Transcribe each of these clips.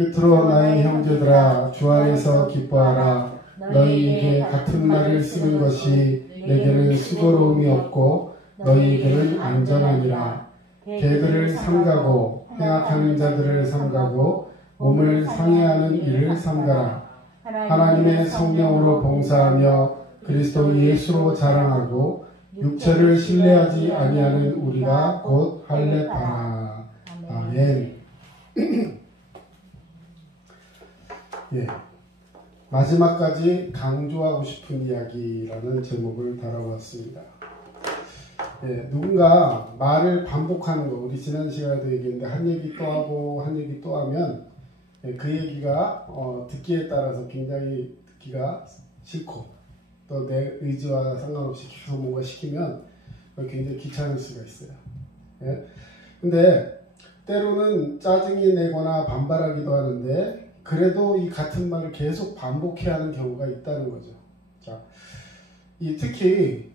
끝으로 나의 형제들아 주 안에서 기뻐하라. 너희에게 같은 말을 쓰는 것이 내게는 수고로움이 없고 너희에게는 안전하니라. 개들을 삼가고 행악하는 자들을 삼가고 몸을 상해하는 일을 삼가라. 하나님의 성령으로 봉사하며 그리스도 예수로 자랑하고 육체를 신뢰하지 아니하는 우리가 곧 할례파라. 아멘. 예, 마지막까지 강조하고 싶은 이야기라는 제목을 달아봤습니다. 예, 누군가 말을 반복하는 거, 우리 지난 시간에도 얘기했는데 한 얘기 또 하고 한 얘기 또 하면 그 얘기가 듣기에 따라서 굉장히 듣기가 싫고 또 내 의지와 상관없이 계속 뭔가 시키면 굉장히 귀찮을 수가 있어요. 예? 근데 때로는 짜증이 내거나 반발하기도 하는데 그래도 이 같은 말을 계속 반복해야 하는 경우가 있다는 거죠. 자, 특히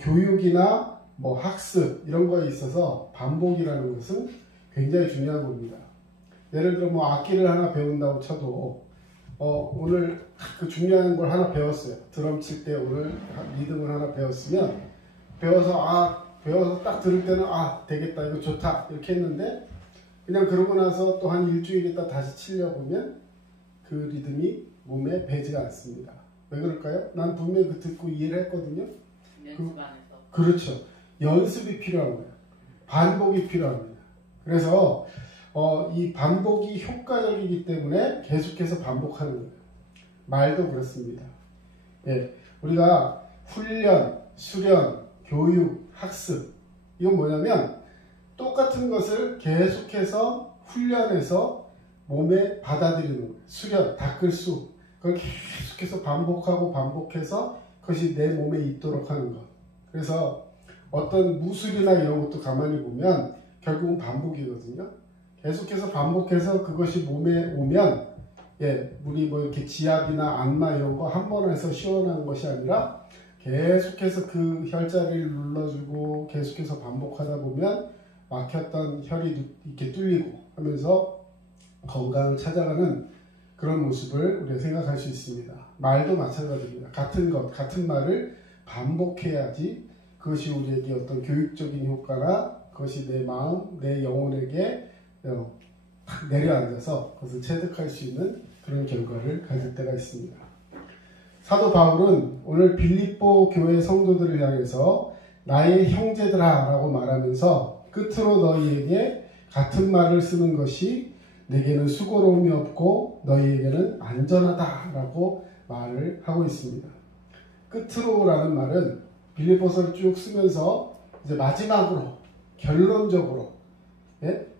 교육이나 뭐 학습 이런 거에 있어서 반복이라는 것은 굉장히 중요한 겁니다. 예를 들어 뭐 악기를 하나 배운다고 쳐도 오늘 그 중요한 걸 하나 배웠어요. 드럼 칠 때 오늘 리듬을 하나 배웠으면 배워서 딱 들을 때는 되겠다, 이거 좋다 이렇게 했는데 그냥 그러고 나서 또 한 일주일 있다 다시 치려고 하면 그 리듬이 몸에 배지가 않습니다. 왜 그럴까요? 난 분명히 그 듣고 이해를 했거든요. 연습 안 해서. 그렇죠. 연습이 필요한 거예요. 반복이 필요합니다. 그래서 이 반복이 효과적이기 때문에 계속해서 반복하는 거예요. 말도 그렇습니다. 예, 우리가 훈련, 수련, 교육, 학습 이건 뭐냐면 똑같은 것을 계속해서 훈련해서 몸에 받아들이는 거예요. 수련, 닦을수 그걸 계속해서 반복해서 그것이 내 몸에 있도록 하는 것. 그래서 어떤 무술이나 이런 것도 가만히 보면 결국은 반복이거든요. 계속해서 반복해서 그것이 몸에 오면 우리 뭐 이렇게 지압이나 안마 이런 거 한 번 해서 시원한 것이 아니라 계속해서 그 혈자리를 눌러주고 계속해서 반복하다 보면 막혔던 혈이 이렇게 뚫리고 하면서 건강을 찾아가는 그런 모습을 우리가 생각할 수 있습니다. 말도 마찬가지입니다. 같은 것, 같은 말을 반복해야지 그것이 우리에게 어떤 교육적인 효과나 그것이 내 마음, 내 영혼에게 내려앉아서 그것을 체득할 수 있는 그런 결과를 가질 때가 있습니다. 사도 바울은 오늘 빌립보 교회 성도들을 향해서 나의 형제들아 라고 말하면서 끝으로 너희에게 같은 말을 쓰는 것이 내게는 수고로움이 없고 너희에게는 안전하다 라고 말을 하고 있습니다. 끝으로 라는 말은 빌립보서를 쭉 쓰면서 이제 마지막으로 결론적으로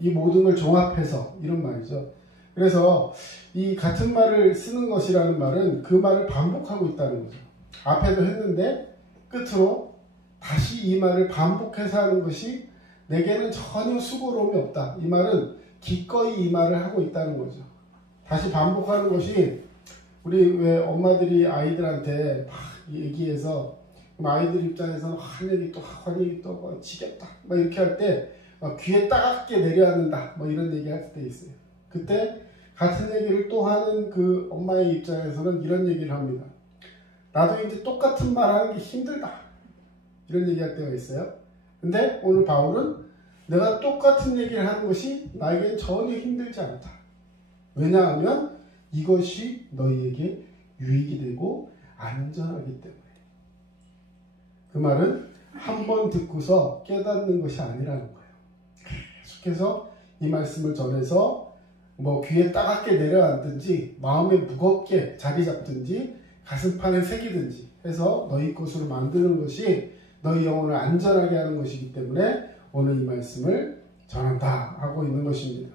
이 모든 걸 종합해서 이런 말이죠. 그래서 이 같은 말을 쓰는 것이라는 말은 그 말을 반복하고 있다는 거죠. 앞에도 했는데 끝으로 다시 이 말을 반복해서 하는 것이 내게는 전혀 수고로움이 없다. 이 말은 기꺼이 이 말을 하고 있다는 거죠. 다시 반복하는 것이 우리 왜 엄마들이 아이들한테 막 얘기해서 아이들 입장에서는 한 얘기 또 한 얘기 또 지겹다 막 이렇게 할 때 귀에 따갑게 내려앉는다 뭐 이런 얘기 할 때 있어요. 그때 같은 얘기를 또 하는 그 엄마의 입장에서는 이런 얘기를 합니다. 나도 이제 똑같은 말 하는 게 힘들다 이런 얘기 할 때가 있어요. 근데 오늘 바울은 내가 똑같은 얘기를 하는 것이 나에겐 전혀 힘들지 않다. 왜냐하면 이것이 너희에게 유익이 되고 안전하기 때문에. 그 말은 한 번 듣고서 깨닫는 것이 아니라는 거예요. 계속해서 이 말씀을 전해서 뭐 귀에 따갑게 내려앉든지 마음에 무겁게 자리 잡든지 가슴판에 새기든지 해서 너희 것으로 만드는 것이 너희 영혼을 안전하게 하는 것이기 때문에 오늘 이 말씀을 전한다 하고 있는 것입니다.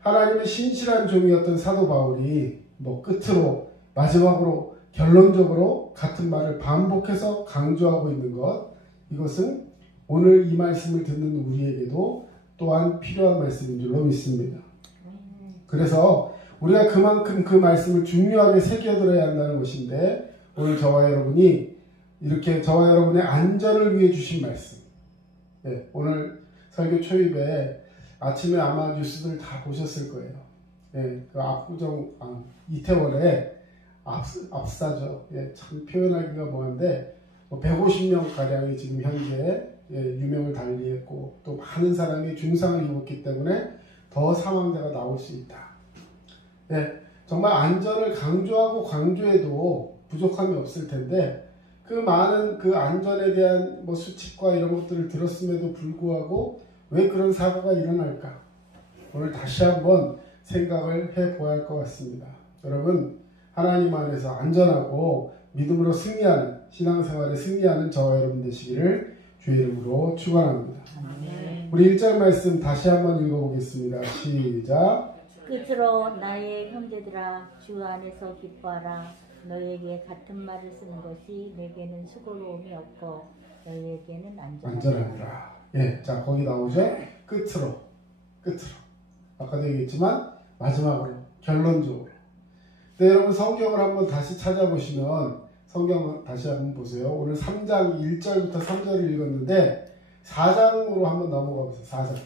하나님의 신실한 종이었던 사도 바울이 뭐 끝으로 마지막으로 결론적으로 같은 말을 반복해서 강조하고 있는 것, 이것은 오늘 이 말씀을 듣는 우리에게도 또한 필요한 말씀인 줄로 믿습니다. 그래서 우리가 그만큼 그 말씀을 중요하게 새겨들어야 한다는 것인데 오늘 저와 여러분이 이렇게 저와 여러분의 안전을 위해 주신 말씀, 오늘 설교 초입에 아침에 아마 뉴스들 다 보셨을 거예요. 예, 그 압구정, 이태원에 압사죠. 예, 참 표현하기가 뭐한데, 150명 가량이 지금 현재 유명을 달리했고, 또 많은 사람이 중상을 입었기 때문에 더 사망자가 나올 수 있다. 예, 정말 안전을 강조하고 강조해도 부족함이 없을 텐데, 그 많은 그 안전에 대한 수칙과 이런 것들을 들었음에도 불구하고 왜 그런 사고가 일어날까? 오늘 다시 한번 생각을 해보아야 할 것 같습니다. 여러분, 하나님 안에서 안전하고 믿음으로 승리하는, 신앙생활에 승리하는 저와 여러분 되시기를 주의 이름으로 축원합니다. 우리 1절 말씀 다시 한번 읽어보겠습니다. 시작. 끝으로 나의 형제들아 주 안에서 기뻐하라. 너에게 같은 말을 쓰는 것이 내게는 수고로움이 없고 너에게는 안전하니라. 예, 자 거기 나오죠. 끝으로. 아까도 얘기했지만 마지막으로 결론적으로. 네, 여러분 성경을 한번 다시 찾아보시면 성경 다시 한번 보세요. 오늘 3장 1절부터 3절을 읽었는데 4장으로 한번 넘어가 보세요. 4장.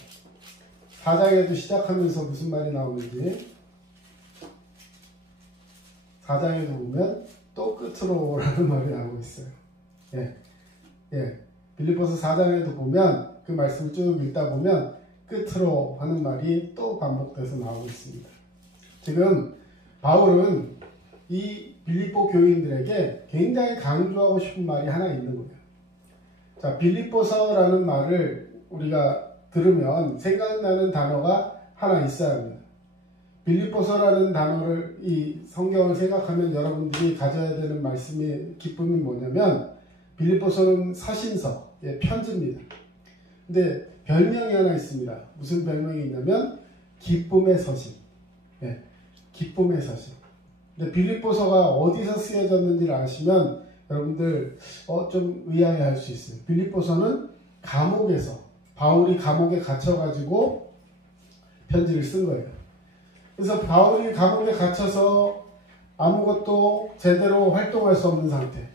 4장에도 시작하면서 무슨 말이 나오는지 4장에도 보면 또 끝으로 라는 말이 나오고 있어요. 빌립보서 4장에도 보면 그 말씀을 쭉 읽다 보면 끝으로 하는 말이 또 반복돼서 나오고 있습니다. 지금 바울은 이 빌립보 교인들에게 굉장히 강조하고 싶은 말이 하나 있는 거예요. 자, 빌립보서라는 말을 우리가 들으면 생각나는 단어가 하나 있어야 합니다. 빌립보서라는 단어를, 이 성경을 생각하면 여러분들이 가져야 되는 말씀의 기쁨이 뭐냐면 빌립보서는 서신서, 편지입니다. 근데 별명이 하나 있습니다. 무슨 별명이 있냐면 기쁨의 서신. 기쁨의 서신. 근데 빌립보서가 어디서 쓰여졌는지를 아시면 여러분들 좀 의아해할 수 있어요. 빌립보서는 감옥에서, 바울이 감옥에 갇혀가지고 편지를 쓴 거예요. 그래서 바울이 감옥에 갇혀서 아무것도 제대로 활동할 수 없는 상태.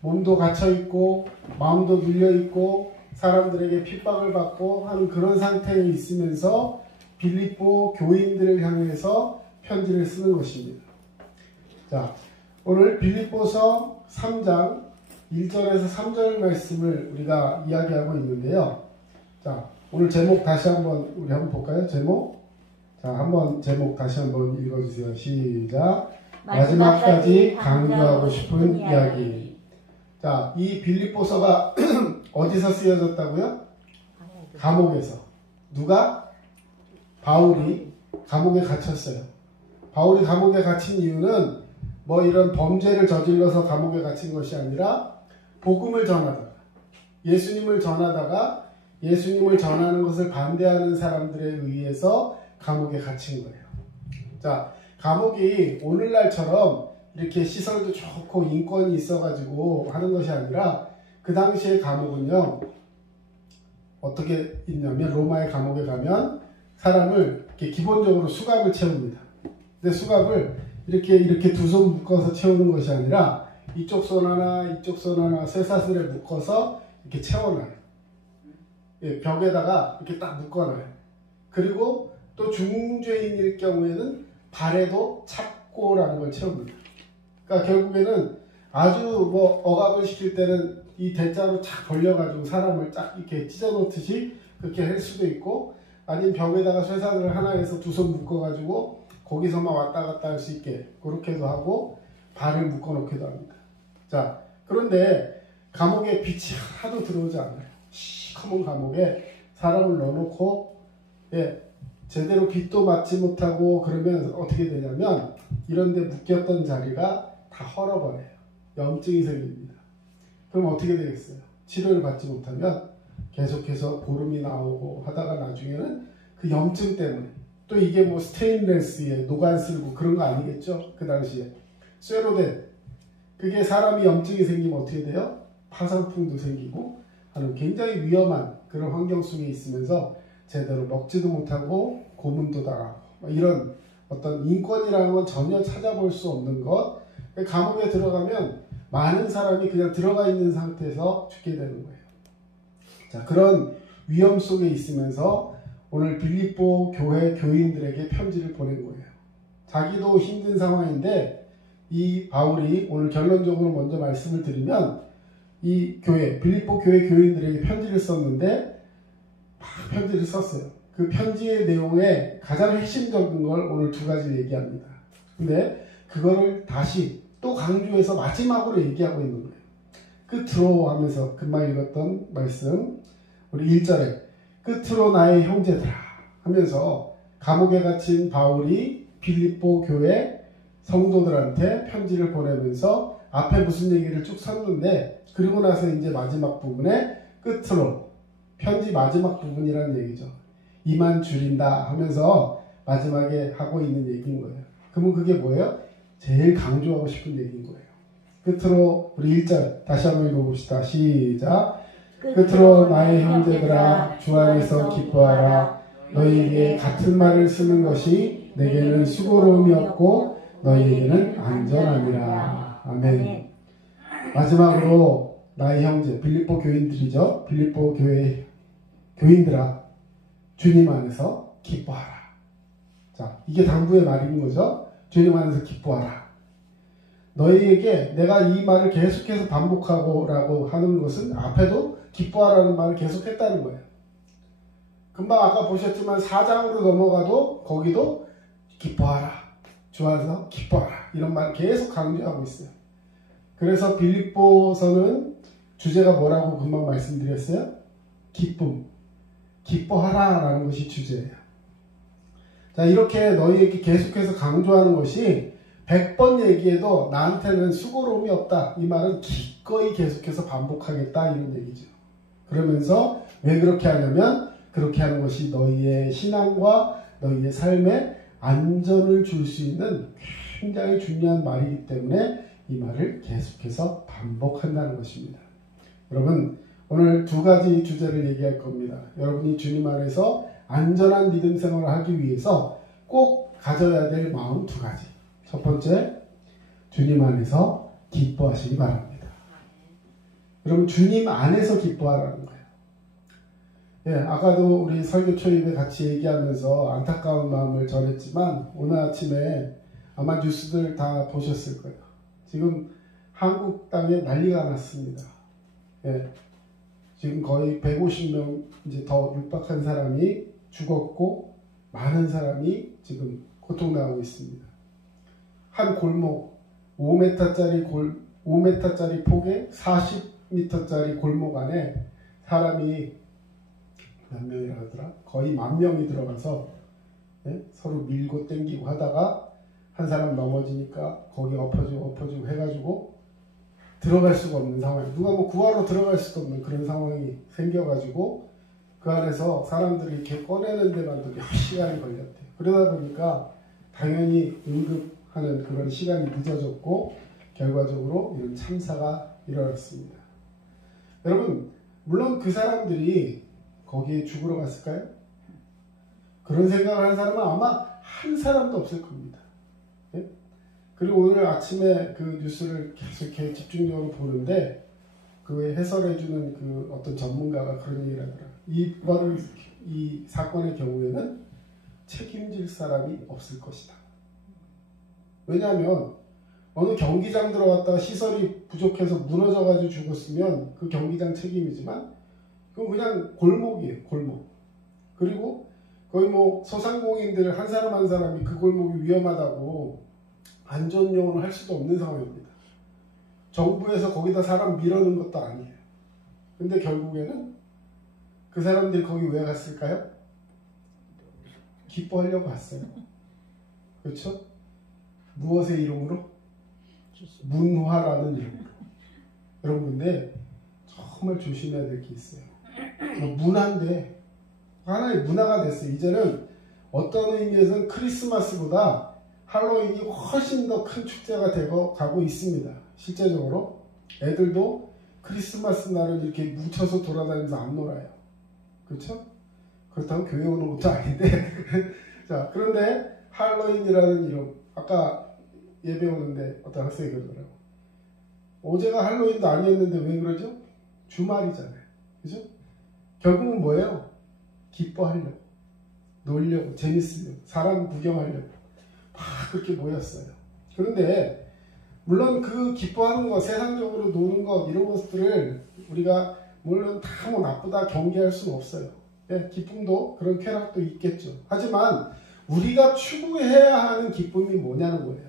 몸도 갇혀있고 마음도 눌려있고 사람들에게 핍박을 받고 하는 그런 상태에 있으면서 빌립보 교인들을 향해서 편지를 쓰는 것입니다. 자, 오늘 빌립보서 3장 1절에서 3절 말씀을 우리가 이야기하고 있는데요. 자, 오늘 제목 다시 한번 우리 한번 볼까요? 제목. 자, 한번 제목 다시 한번 읽어주세요. 시작. 마지막까지 강조하고 싶은 이야기. 자, 이 빌립보서가 어디서 쓰여졌다고요? 감옥에서. 누가? 바울이 감옥에 갇혔어요. 바울이 감옥에 갇힌 이유는 이런 범죄를 저질러서 감옥에 갇힌 것이 아니라 복음을 전하다가, 예수님을 전하다가 예수님을 전하는 것을 반대하는 사람들에 의해서 감옥에 갇힌 거예요. 자, 감옥이 오늘날처럼 이렇게 시설도 좋고 인권이 있어가지고 하는 것이 아니라 그 당시의 감옥은요, 어떻게 있냐면 로마의 감옥에 가면 사람을 이렇게 기본적으로 수갑을 채웁니다. 근데 수갑을 이렇게 두 손 묶어서 채우는 것이 아니라 이쪽 손 하나 이쪽 손 하나 쇠사슬에 묶어서 이렇게 채워놔요. 벽에다가 이렇게 딱 묶어놔요. 그리고 또 중죄인일 경우에는 발에도 착고라는 걸 채웁니다. 그러니까 결국에는 아주 억압을 시킬 때는 이 대자로 착 벌려가지고 사람을 쫙 이렇게 찢어놓듯이 그렇게 할 수도 있고, 아니면 벽에다가 쇠사슬을 하나에서 두 손 묶어가지고 거기서만 왔다 갔다 할 수 있게 그렇게도 하고 발을 묶어놓기도 합니다. 자, 그런데 감옥에 빛이 하나도 들어오지 않아요. 시커먼 감옥에 사람을 넣어놓고 제대로 빛도 맞지 못하고 그러면 어떻게 되냐면 이런 데 묶였던 자리가 다 헐어버려요. 염증이 생깁니다. 그럼 어떻게 되겠어요? 치료를 받지 못하면 계속해서 고름이 나오고 하다가 나중에는 그 염증 때문에, 또 이게 스테인레스에 노간 쓸고 그런 거 아니겠죠? 그 당시에 쇠로 된, 그게 사람이 염증이 생기면 어떻게 돼요? 파상풍도 생기고 하는 굉장히 위험한 그런 환경 속에 있으면서 제대로 먹지도 못하고 고문도 당하고 이런 어떤 인권이라는 건 전혀 찾아볼 수 없는 것. 감옥에 들어가면 많은 사람이 그냥 들어가 있는 상태에서 죽게 되는 거예요. 자, 그런 위험 속에 있으면서 오늘 빌립보 교회 교인들에게 편지를 보낸 거예요. 자기도 힘든 상황인데 이 바울이 오늘 결론적으로 먼저 말씀을 드리면 이 교회, 빌립보 교회 교인들에게 편지를 썼는데 막 편지를 썼어요. 그 편지의 내용에 가장 핵심적인 걸 오늘 두 가지 얘기합니다. 근데 그거를 다시 또 강조해서 마지막으로 얘기하고 있는 거예요. 끝으로 하면서 금방 읽었던 말씀 우리 1절에 끝으로 나의 형제들아 하면서 감옥에 갇힌 바울이 빌립보 교회 성도들한테 편지를 보내면서 앞에 무슨 얘기를 쭉 썼는데 그리고 나서 이제 마지막 부분에 끝으로 편지 마지막 부분이라는 얘기죠. 이만 줄인다 하면서 마지막에 하고 있는 얘기인 거예요. 그러면 그게 뭐예요? 제일 강조하고 싶은 얘기인 거예요. 끝으로 우리 1절 다시 한번 읽어봅시다. 시작. 끝으로 나의 형제들아 주 안에서 기뻐하라. 너희에게 같은 말을 쓰는 것이 내게는 수고로움이 없고 너희에게는 안전함이라. 아멘. 마지막으로 나의 형제 빌립보 교인들이죠. 빌립보 교회 교인들아 주님 안에서 기뻐하라. 자, 이게 당부의 말인 거죠. 주님 안에서 기뻐하라. 너희에게 내가 이 말을 계속해서 반복하고 라고 하는 것은 앞에도 기뻐하라는 말을 계속했다는 거예요. 금방 아까 보셨지만 4장으로 넘어가도 거기도 기뻐하라. 주 안에서 기뻐하라. 이런 말을 계속 강조하고 있어요. 그래서 빌립보서는 주제가 뭐라고 금방 말씀드렸어요? 기쁨. 기뻐하라 라는 것이 주제예요. 자, 이렇게 너희에게 계속해서 강조하는 것이 100번 얘기해도 나한테는 수고로움이 없다. 이 말은 기꺼이 계속해서 반복하겠다 이런 얘기죠. 그러면서 왜 그렇게 하냐면 그렇게 하는 것이 너희의 신앙과 너희의 삶에 안전을 줄 수 있는 굉장히 중요한 말이기 때문에 이 말을 계속해서 반복한다는 것입니다. 여러분 오늘 두 가지 주제를 얘기할 겁니다. 여러분이 주님 안에서 안전한 믿음 생활을 하기 위해서 꼭 가져야 될 마음 두 가지. 첫 번째, 주님 안에서 기뻐하시기 바랍니다. 여러분 주님 안에서 기뻐하라는 거예요. 예, 아까도 우리 설교 초입에 같이 얘기하면서 안타까운 마음을 전했지만 오늘 아침에 아마 뉴스들 다 보셨을 거예요. 지금 한국 땅에 난리가 났습니다. 예, 지금 거의 150명 이제 더 육박한 사람이 죽었고 많은 사람이 지금 고통당하고 있습니다. 한 골목 5m짜리 폭에 40m짜리 골목 안에 사람이 몇 명이라 하더라? 거의 10,000명이 들어가서 예? 서로 밀고 땡기고 하다가 한 사람 넘어지니까 거기 엎어지고 해가지고 들어갈 수가 없는 상황. 누가 뭐 구하러 들어갈 수도 없는 그런 상황이 생겨가지고 그 안에서 사람들이 이렇게 꺼내는 데만도 몇 시간이 걸렸대요. 그러다 보니까 당연히 응급하는 그런 시간이 늦어졌고 결과적으로 이런 참사가 일어났습니다. 여러분 물론 그 사람들이 거기에 죽으러 갔을까요? 그런 생각을 하는 사람은 아마 한 사람도 없을 겁니다. 예? 그리고 오늘 아침에 그 뉴스를 계속 이렇게 집중적으로 보는데 그 해설해주는 그 어떤 전문가가 그런 얘기를 하더라고요. 이 사건의 경우에는 책임질 사람이 없을 것이다. 왜냐하면 어느 경기장 들어갔다가 시설이 부족해서 무너져가지고 죽었으면 그 경기장 책임이지만 그건 그냥 골목이에요. 골목. 그리고 거의 뭐 소상공인들 한 사람 한 사람이 그 골목이 위험하다고 안전요원을 할 수도 없는 상황입니다. 정부에서 거기다 사람 밀어넣은 것도 아니에요. 근데 결국에는 그 사람들이 거기 왜 갔을까요? 기뻐하려고 갔어요. 그렇죠? 무엇의 이름으로? 문화라는 이름으로. 여러분 근데 정말 조심해야 될 게 있어요. 문화인데 하나의 문화가 됐어요. 이제는 어떤 의미에서는 크리스마스보다 할로윈이 훨씬 더 큰 축제가 되고 가고 있습니다. 실제적으로 애들도 크리스마스 날은 이렇게 뭉쳐서 돌아다니면서 안 놀아요. 그렇죠? 그렇다고 교회 오는 것도 아닌데 자 그런데 할로윈이라는 이름 아까 예배 오는데 어떤 학생이 그러더라고. 어제가 할로윈도 아니었는데 왜 그러죠? 주말이잖아요. 그죠? 결국은 뭐예요? 기뻐하려고, 놀려고, 재밌으려고, 사람 구경하려고. 그렇게 모였어요. 그런데 물론 그 기뻐하는 것, 세상적으로 노는 것 이런 것들을 우리가 물론 다 뭐 나쁘다 경계할 수는 없어요. 예, 기쁨도 그런 쾌락도 있겠죠. 하지만 우리가 추구해야 하는 기쁨이 뭐냐는 거예요.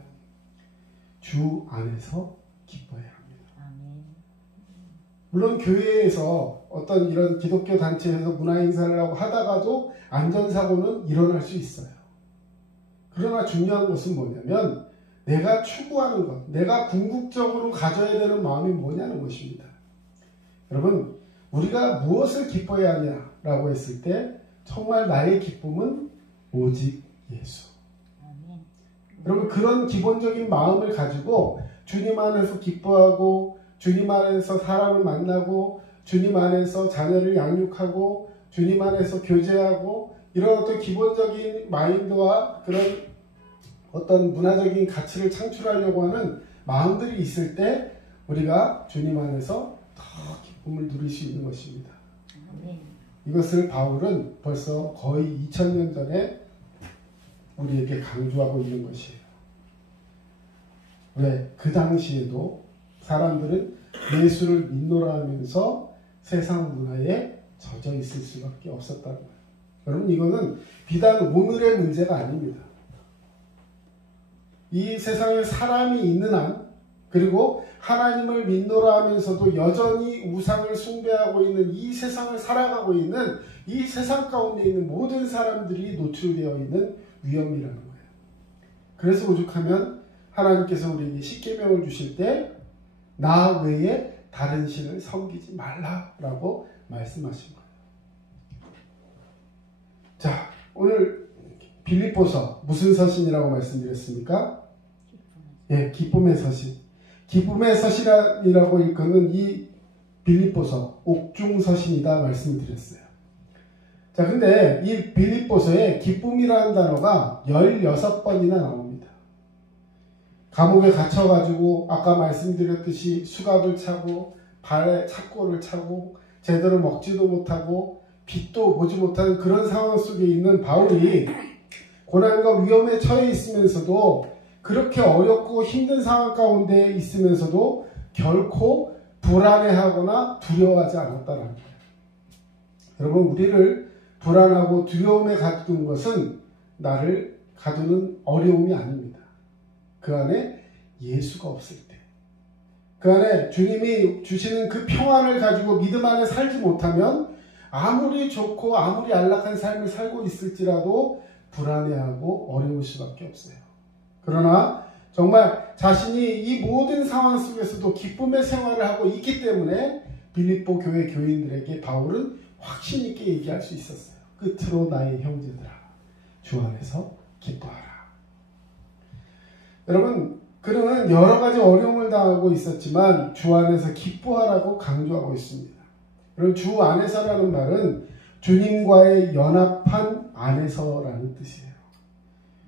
주 안에서 기뻐해야 합니다. 아멘. 물론 교회에서 어떤 이런 기독교 단체에서 문화행사를 하고 하다가도 안전사고는 일어날 수 있어요. 그러나 중요한 것은 뭐냐면 내가 추구하는 것, 내가 궁극적으로 가져야 되는 마음이 뭐냐는 것입니다. 여러분, 우리가 무엇을 기뻐해야 하냐라고 했을 때 정말 나의 기쁨은 오직 예수. 아멘. 여러분, 그런 기본적인 마음을 가지고 주님 안에서 기뻐하고 주님 안에서 사람을 만나고 주님 안에서 자녀를 양육하고 주님 안에서 교제하고 이런 어떤 기본적인 마인드와 그런 어떤 문화적인 가치를 창출하려고 하는 마음들이 있을 때 우리가 주님 안에서 더 기쁨을 누릴 수 있는 것입니다. 아멘. 이것을 바울은 벌써 거의 2000년 전에 우리에게 강조하고 있는 것이에요. 왜? 그 당시에도 사람들은 예수를 믿노라 하면서 세상 문화에 젖어 있을 수밖에 없었다는 거예요. 여러분, 이거는 비단 오늘의 문제가 아닙니다. 이 세상에 사람이 있는 한, 그리고 하나님을 믿노라 하면서도 여전히 우상을 숭배하고 있는 이 세상을 살아가고 있는 이 세상 가운데 있는 모든 사람들이 노출되어 있는 위험이라는 거예요. 그래서 오죽하면 하나님께서 우리에게 십계명을 주실 때 나 외에 다른 신을 섬기지 말라라고 말씀하신 거예요. 자, 오늘 빌립보서 무슨 서신이라고 말씀드렸습니까? 예, 기쁨의 서신. 기쁨의 서신이라고 일컫는 이 빌립보서 옥중서신이다 말씀드렸어요. 자, 근데 이 빌립보서에 기쁨이라는 단어가 16번이나 나옵니다. 감옥에 갇혀가지고 아까 말씀드렸듯이 수갑을 차고 발에 착고를 차고 제대로 먹지도 못하고 빛도 보지 못하는 그런 상황 속에 있는 바울이 고난과 위험에 처해 있으면서도 그렇게 어렵고 힘든 상황 가운데 있으면서도 결코 불안해하거나 두려워하지 않았다는 거예요. 여러분, 우리를 불안하고 두려움에 가두는 것은 나를 가두는 어려움이 아닙니다. 그 안에 예수가 없을 때, 그 안에 주님이 주시는 그 평안을 가지고 믿음 안에 살지 못하면 아무리 좋고 아무리 안락한 삶을 살고 있을지라도 불안해하고 어려울 수밖에 없어요. 그러나 정말 자신이 이 모든 상황 속에서도 기쁨의 생활을 하고 있기 때문에 빌립보 교회 교인들에게 바울은 확신 있게 얘기할 수 있었어요. 끝으로 나의 형제들아, 주 안에서 기뻐하라. 여러분, 그는 여러 가지 어려움을 당하고 있었지만 주 안에서 기뻐하라고 강조하고 있습니다. 그리고 주 안에서라는 말은 주님과의 연합한 안에서라는 뜻이에요.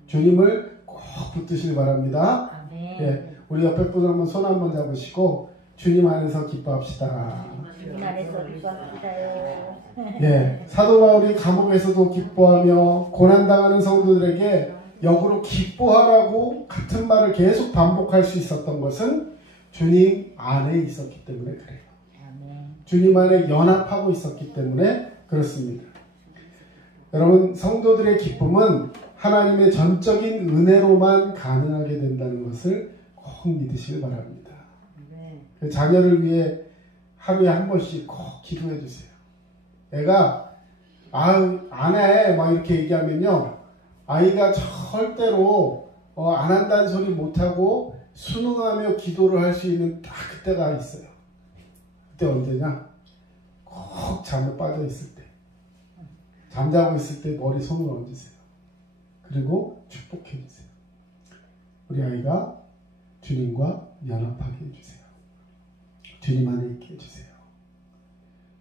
주님을 꼭 붙드시기 바랍니다. 아멘. 예, 우리 옆에 분 한번 손 한번 잡으시고 주님 안에서 기뻐합시다. 주님 안에서 기뻐합시다요. 예, 사도 바울이 감옥에서도 기뻐하며 고난당하는 성도들에게 역으로 기뻐하라고 같은 말을 계속 반복할 수 있었던 것은 주님 안에 있었기 때문에 그래요. 아멘. 주님 안에 연합하고 있었기 때문에 그렇습니다. 여러분, 성도들의 기쁨은 하나님의 전적인 은혜로만 가능하게 된다는 것을 꼭 믿으시길 바랍니다. 네. 자녀를 위해 하루에 한 번씩 꼭 기도해 주세요. 애가 안 해 막 이렇게 얘기하면요, 아이가 절대로 안 한다는 소리 못하고 순응하며 기도를 할 수 있는 딱 그때가 있어요. 그때 언제냐? 꼭 잠에 빠져 있을 때, 잠자고 있을 때 머리 손을 얹으세요. 그리고 축복해 주세요. 우리 아이가 주님과 연합하게 해주세요. 주님 안에 있게 해주세요.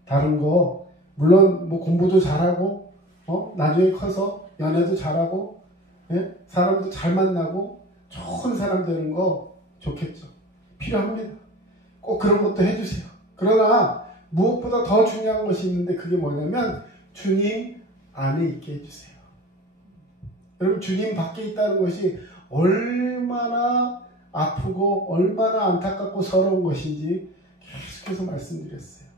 다른 거 물론 뭐 공부도 잘하고 나중에 커서 연애도 잘하고, 예? 사람도 잘 만나고 좋은 사람 되는 거 좋겠죠. 필요합니다. 꼭 그런 것도 해주세요. 그러나 무엇보다 더 중요한 것이 있는데 그게 뭐냐면 주님 안에 있게 해주세요. 여러분, 주님 밖에 있다는 것이 얼마나 아프고 얼마나 안타깝고 서러운 것인지 계속해서 말씀드렸어요.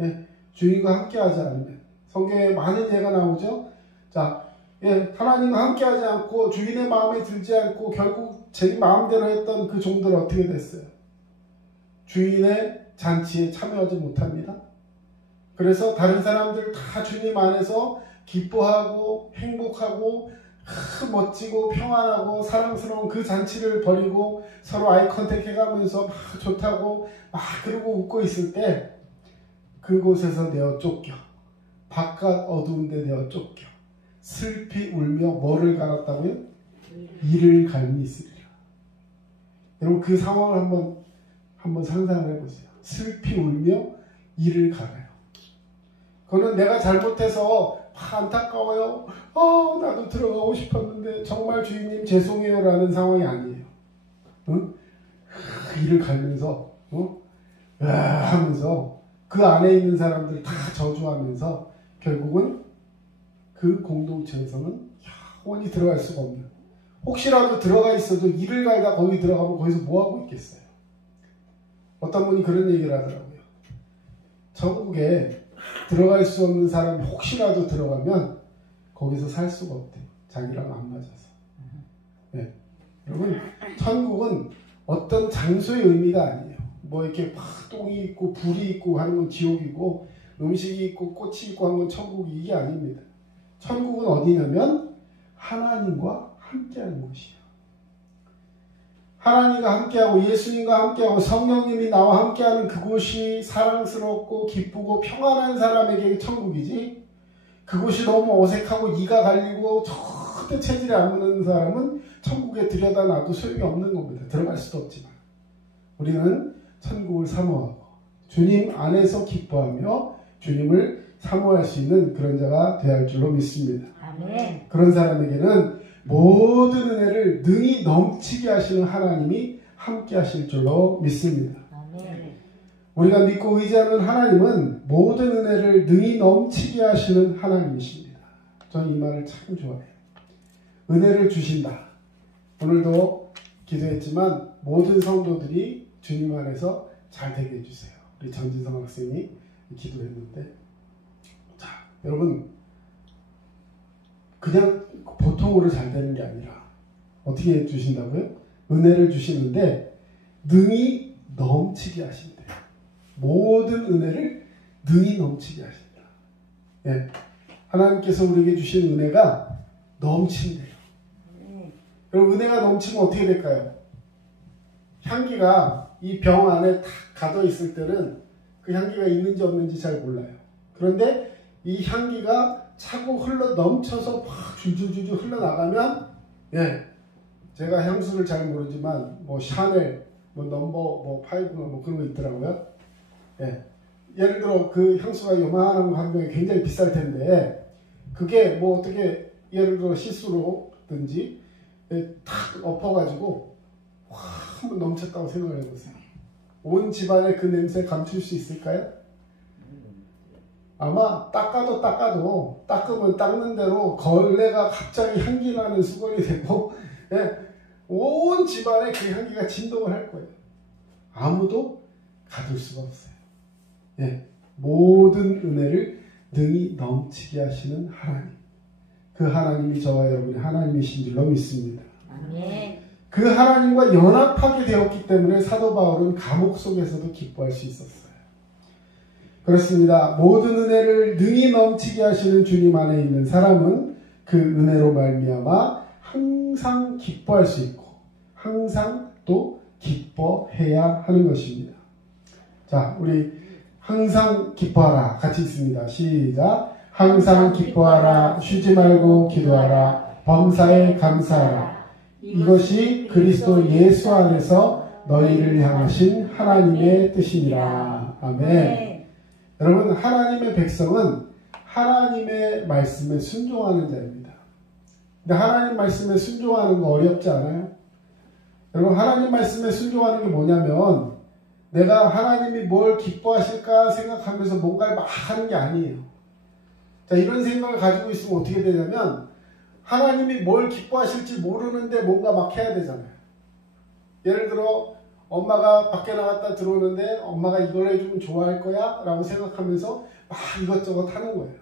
예, 주님과 함께하지 않으면 성경에 많은 예가 나오죠. 자, 예, 하나님과 함께하지 않고 주인의 마음에 들지 않고 결국 제 마음대로 했던 그 종들 어떻게 됐어요? 주인의 잔치에 참여하지 못합니다. 그래서 다른 사람들 다 주님 안에서 기뻐하고 행복하고 멋지고 평안하고 사랑스러운 그 잔치를 벌이고 서로 아이 컨택 해가면서 막 좋다고 막 그러고 웃고 있을 때 그곳에서 내어 쫓겨 바깥 어두운 데 내어 쫓겨 슬피 울며 뭐를 갈았다고요? 이를 갈미 있으리라. 여러분 그 상황을 한번 상상을 해보세요. 슬피 울며 이를 갈아요. 그거는 내가 잘못해서 안타까워요. 나도 들어가고 싶었는데 정말 주인님 죄송해요 라는 상황이 아니에요. 응? 이를 갈면서 하면서 그 안에 있는 사람들 다 저주하면서 결국은 그 공동체에서는 영원히 들어갈 수가 없는, 혹시라도 들어가 있어도 이를 갈다 거기 들어가면 거기서 뭐하고 있겠어요. 어떤 분이 그런 얘기를 하더라고요. 천국에 들어갈 수 없는 사람이 혹시라도 들어가면 거기서 살 수가 없대요. 자기랑 안 맞아서. 네. 여러분 천국은 어떤 장소의 의미가 아니에요. 뭐 이렇게 막 똥이 있고 불이 있고 하는 건 지옥이고 음식이 있고 꽃이 있고 하는 건 천국이 이게 아닙니다. 천국은 어디냐면 하나님과 함께하는 곳이에요. 하나님과 함께하고 예수님과 함께하고 성령님이 나와 함께하는 그곳이 사랑스럽고 기쁘고 평안한 사람에게 천국이지, 그곳이 너무 어색하고 이가 갈리고 절대 체질이 안 맞는 사람은 천국에 들여다 놔도 소용이 없는 겁니다. 들어갈 수도 없지만 우리는 천국을 사모하고 주님 안에서 기뻐하며 주님을 사모할 수 있는 그런 자가 되어야 할 줄로 믿습니다. 아멘. 그런 사람에게는 모든 은혜를 능히 넘치게 하시는 하나님이 함께 하실 줄로 믿습니다. 아멘. 우리가 믿고 의지하는 하나님은 모든 은혜를 능히 넘치게 하시는 하나님이십니다. 저는 이 말을 참 좋아해요. 은혜를 주신다. 오늘도 기도했지만 모든 성도들이 주님 안에서 잘 되게 해주세요. 우리 전진성 학생이 기도했는데, 자, 여러분 그냥 보통으로 잘 되는 게 아니라 어떻게 해주신다고요? 은혜를 주시는데 능히 넘치게 하신대요. 모든 은혜를 능히 넘치게 하신다. 예. 하나님께서 우리에게 주신 은혜가 넘친대요. 그럼 은혜가 넘치면 어떻게 될까요? 향기가 이 병 안에 탁 가둬 있을 때는 그 향기가 있는지 없는지 잘 몰라요. 그런데 이 향기가 차고 흘러 넘쳐서 막 줄줄줄줄 흘러나가면, 예, 제가 향수를 잘 모르지만 뭐 샤넬, 뭐 넘버 뭐 파이브나 뭐 그런 거 있더라고요. 예, 예를 들어 그 향수가 요만한 거 한 병에 굉장히 비쌀 텐데 그게 뭐 어떻게 예를 들어 실수로든지 탁 엎어가지고 확 한번 넘쳤다고 생각을 해보세요. 온 집안에 그 냄새 감출 수 있을까요? 아마 닦으면 닦는 대로 걸레가 갑자기 향기 나는 수건이 되고, 예, 온 집안에 그 향기가 진동을 할 거예요. 아무도 가둘 수가 없어요. 예, 모든 은혜를 능히 넘치게 하시는 하나님, 그 하나님이 저와 여러분의 하나님이신 줄로 믿습니다. 아멘. 그 하나님과 연합하게 되었기 때문에 사도 바울은 감옥 속에서도 기뻐할 수 있었어요. 그렇습니다. 모든 은혜를 능히 넘치게 하시는 주님 안에 있는 사람은 그 은혜로 말미암아 항상 기뻐할 수 있고 항상 또 기뻐해야 하는 것입니다. 자, 우리 항상 기뻐하라 같이 있습니다. 시작. 항상 기뻐하라, 쉬지 말고 기도하라, 범사에 감사하라. 이것이 그리스도 예수 안에서 너희를 향하신 하나님의 뜻이니라. 아멘. 여러분, 하나님의 백성은 하나님의 말씀에 순종하는 자입니다. 근데 하나님 말씀에 순종하는 거 어렵지 않아요? 여러분, 하나님 말씀에 순종하는 게 뭐냐면 내가 하나님이 뭘 기뻐하실까 생각하면서 뭔가를 막 하는 게 아니에요. 자, 이런 생각을 가지고 있으면 어떻게 되냐면 하나님이 뭘 기뻐하실지 모르는데 뭔가 막 해야 되잖아요. 예를 들어 엄마가 밖에 나갔다 들어오는데 엄마가 이걸 해주면 좋아할 거야 라고 생각하면서 막 이것저것 하는 거예요.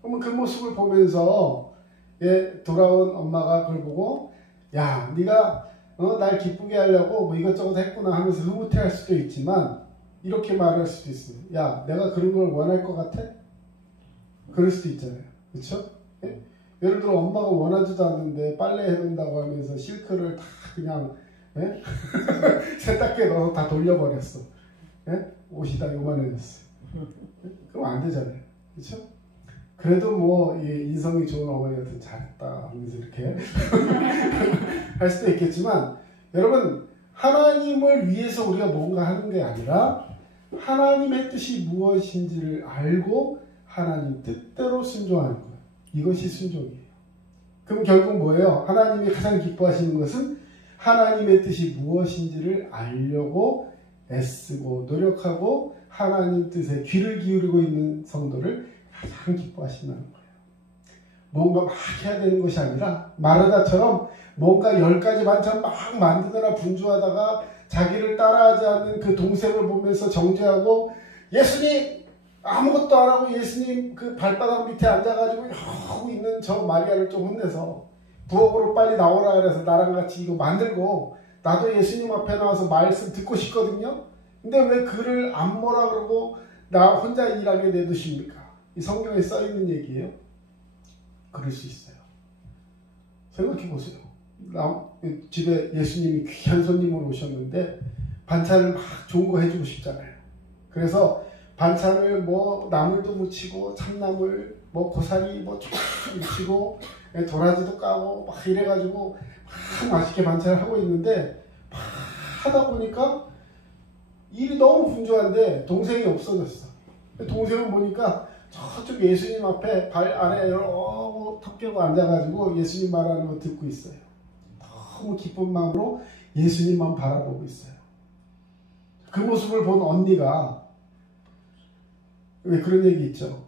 그러면 그 모습을 보면서 돌아온 엄마가 그걸 보고 야 네가 날 기쁘게 하려고 뭐 이것저것 했구나 하면서 흐뭇해할 수도 있지만 이렇게 말할 수도 있어요. 야 내가 그런 걸 원할 것 같아? 그럴 수도 있잖아요. 그렇죠? 예를 들어 엄마가 원하지도 않는데 빨래 해놓는다고 하면서 실크를 다 그냥 세탁기에 넣어서 다 돌려버렸어. 옷이 다 요만해졌어. 그럼 안 되잖아요. 그렇죠? 그래도 뭐 인성이 좋은 어머니한테 잘했다 하면서 이렇게 할 수도 있겠지만 여러분 하나님을 위해서 우리가 뭔가 하는 게 아니라 하나님의 뜻이 무엇인지를 알고 하나님 뜻대로 순종하는 거예요. 이것이 순종이에요. 그럼 결국 뭐예요? 하나님이 가장 기뻐하시는 것은 하나님의 뜻이 무엇인지를 알려고 애쓰고 노력하고 하나님 뜻에 귀를 기울이고 있는 성도를 가장 기뻐하신다는 거예요. 뭔가 막 해야 되는 것이 아니라 마르다처럼 뭔가 10가지 반찬 막 만드느라 분주하다가 자기를 따라하지 않는 그 동생을 보면서 정죄하고 예수님 아무것도 안 하고 예수님 그 발바닥 밑에 앉아가지고 하고 있는 저 마리아를 좀 혼내서 부엌으로 빨리 나오라 그래서 나랑 같이 이거 만들고 나도 예수님 앞에 나와서 말씀 듣고 싶거든요. 근데 왜 그를 안 뭐라 그러고 나 혼자 일하게 내두십니까? 이 성경에 써있는 얘기예요. 그럴 수 있어요. 생각해 보세요. 집에 예수님이 귀한 손님으로 오셨는데 반찬을 막 좋은 거 해주고 싶잖아요. 그래서 반찬을 뭐 나물도 무치고 참나물 뭐 고사리 뭐 쫙 무치고 도라지도 까고 막 이래가지고 막 맛있게 반찬을 하고 있는데 막 하다 보니까 일이 너무 분주한데 동생이 없어졌어. 동생을 보니까 저쪽 예수님 앞에 발 아래 턱 껴고 앉아가지고 예수님 말하는 거 듣고 있어요. 너무 기쁜 마음으로 예수님만 바라보고 있어요. 그 모습을 본 언니가 왜 그런 얘기 있죠.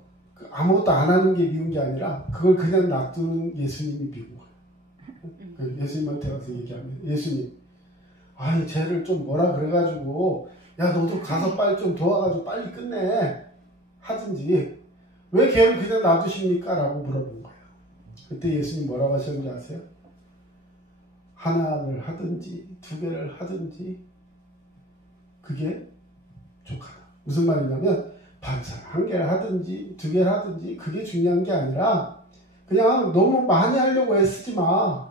아무것도 안 하는 게 미운 게 아니라 그걸 그냥 놔두는 예수님이 미운 거예요. 예수님한테 가서 얘기하면 예수님 아니 쟤를 좀 뭐라 그래가지고 야 너도 가서 빨리 좀 도와가지고 빨리 끝내 하든지 왜 걔를 그냥 놔두십니까? 라고 물어본 거예요. 그때 예수님 뭐라고 하셨는지 아세요? 하나를 하든지 2개를 하든지 그게 족하다. 무슨 말이냐면 반찬 1개를 하든지 2개를 하든지 그게 중요한 게 아니라 그냥 너무 많이 하려고 애쓰지 마.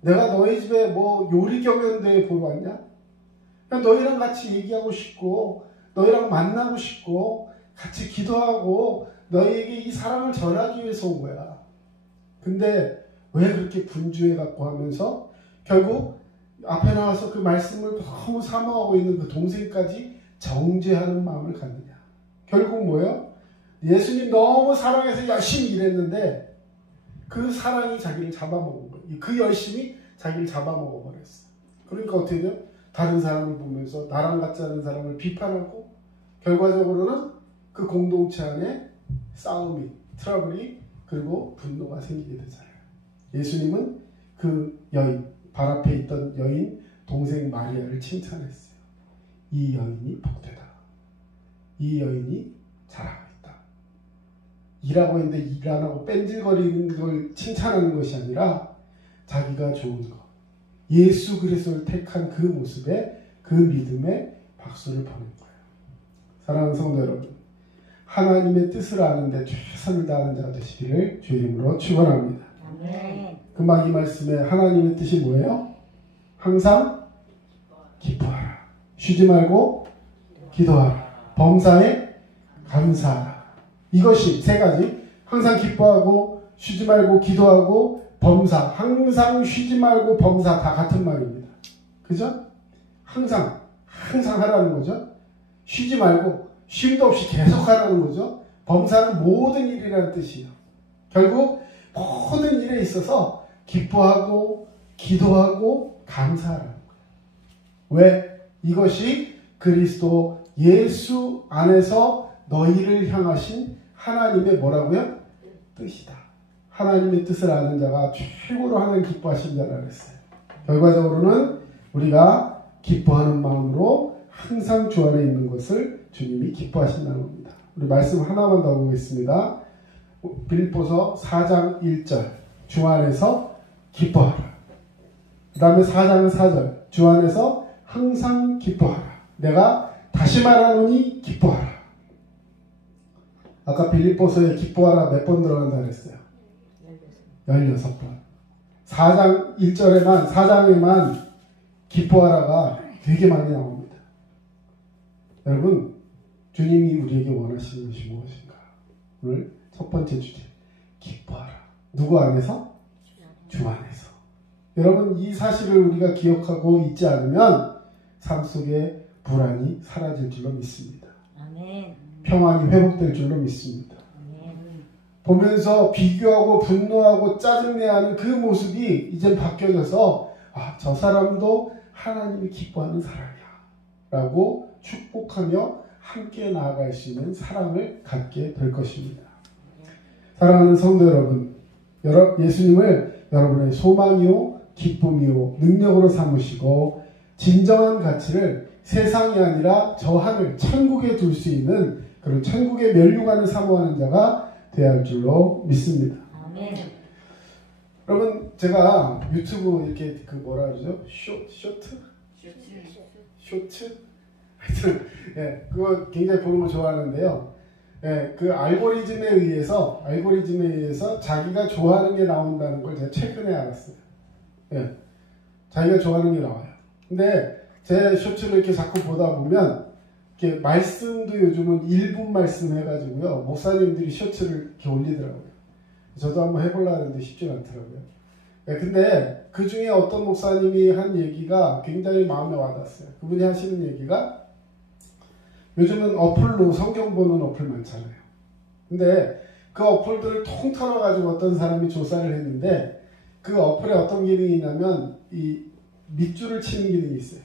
내가 너희 집에 뭐 요리 경연대회 보러 왔냐? 그냥 너희랑 같이 얘기하고 싶고 너희랑 만나고 싶고 같이 기도하고 너희에게 이 사랑을 전하기 위해서 온 거야. 근데 왜 그렇게 분주해 갖고 하면서 결국 앞에 나와서 그 말씀을 너무 사모하고 있는 그 동생까지 정죄하는 마음을 갖느냐. 결국 뭐예요? 예수님 너무 사랑해서 열심히 일했는데 그 사랑이 자기를 잡아먹은 거예요. 그 열심이 자기를 잡아먹어 버렸어요. 그러니까 어떻게 돼요? 다른 사람을 보면서 나랑 같지 않은 사람을 비판하고 결과적으로는 그 공동체 안에 싸움이, 트러블이 그리고 분노가 생기게 되잖아요. 예수님은 그 여인, 발 앞에 있던 여인 동생 마리아를 칭찬했어요. 이 여인이 복되다. 이 여인이 잘하고 있다. 일하고 있는데 일 안 하고 뺀질거리는 걸 칭찬하는 것이 아니라 자기가 좋은 것, 예수 그리스도를 택한 그 모습에 그 믿음에 박수를 보낸 거예요. 사랑하는 성도 여러분, 하나님의 뜻을 아는데 최선을 다하는 자 되시기를 주의 이름으로 축원합니다. 금방 이 말씀에 하나님의 뜻이 뭐예요? 항상 기뻐하라. 쉬지 말고 기도하라. 범사에 감사하라. 이것이 3가지. 항상 기뻐하고 쉬지 말고 기도하고 범사. 항상 쉬지 말고 범사 다 같은 말입니다. 그죠? 항상 하라는 거죠. 쉬지 말고 쉼도 없이 계속 하라는 거죠. 범사는 모든 일이라는 뜻이에요. 결국 모든 일에 있어서 기뻐하고 기도하고 감사하라는 거예요. 왜? 이것이 그리스도 예수 안에서 너희를 향하신 하나님의 뭐라고요? 뜻이다. 하나님의 뜻을 아는 자가 최고로 하나님 기뻐하신 자라 그랬어요. 결과적으로는 우리가 기뻐하는 마음으로 항상 주 안에 있는 것을 주님이 기뻐하신다는 겁니다. 우리 말씀 하나만 더 보겠습니다. 빌립보서 4장 1절 주 안에서 기뻐하라. 그 다음에 4장은 4절 주 안에서 항상 기뻐하라. 내가 다시 말하노니 기뻐하라. 아까 빌립보서에 기뻐하라 몇 번 들어간다 그랬어요? 16번. 4장 1절에만 4장에만 기뻐하라가 되게 많이 나옵니다. 여러분 주님이 우리에게 원하시는 것이 무엇인가? 오늘 첫 번째 주제 기뻐하라. 누구 안에서? 주 안에서. 여러분 이 사실을 우리가 기억하고 있지 않으면 삶 속에 불안이 사라질 줄로 믿습니다. 아멘. 평안이 회복될 줄로 믿습니다. 아멘. 보면서 비교하고 분노하고 짜증내하는 그 모습이 이제 바뀌어져서 아, 저 사람도 하나님이 기뻐하는 사람이야 라고 축복하며 함께 나아갈 수 있는 사랑을 갖게 될 것입니다. 사랑하는 성도 여러분, 예수님을 여러분의 소망이요 기쁨이요 능력으로 삼으시고 진정한 가치를 세상이 아니라 저 하늘 천국에 둘 수 있는 그런 천국의 면류관을 사모하는 자가 되어야 할 줄로 믿습니다. 아멘. 여러분 제가 유튜브 이렇게 그 뭐라 그러죠? 쇼트? 하여튼 예, 그거 굉장히 보는 거 좋아하는데요. 예, 그 알고리즘에 의해서 자기가 좋아하는 게 나온다는 걸 제가 최근에 알았어요. 예, 자기가 좋아하는 게 나와요. 근데 제 쇼츠를 이렇게 자꾸 보다 보면 이렇게 말씀도 요즘은 1분 말씀 해가지고요. 목사님들이 쇼츠를 이렇게 올리더라고요. 저도 한번 해보려고 했는데 쉽지 않더라고요. 예, 근데 그 중에 어떤 목사님이 한 얘기가 굉장히 마음에 와닿았어요. 그분이 하시는 얘기가 요즘은 어플로 성경 보는 어플 많잖아요. 근데 그 어플들을 통 털어가지고 어떤 사람이 조사를 했는데 그 어플에 어떤 기능이 있냐면 이 밑줄을 치는 기능이 있어요.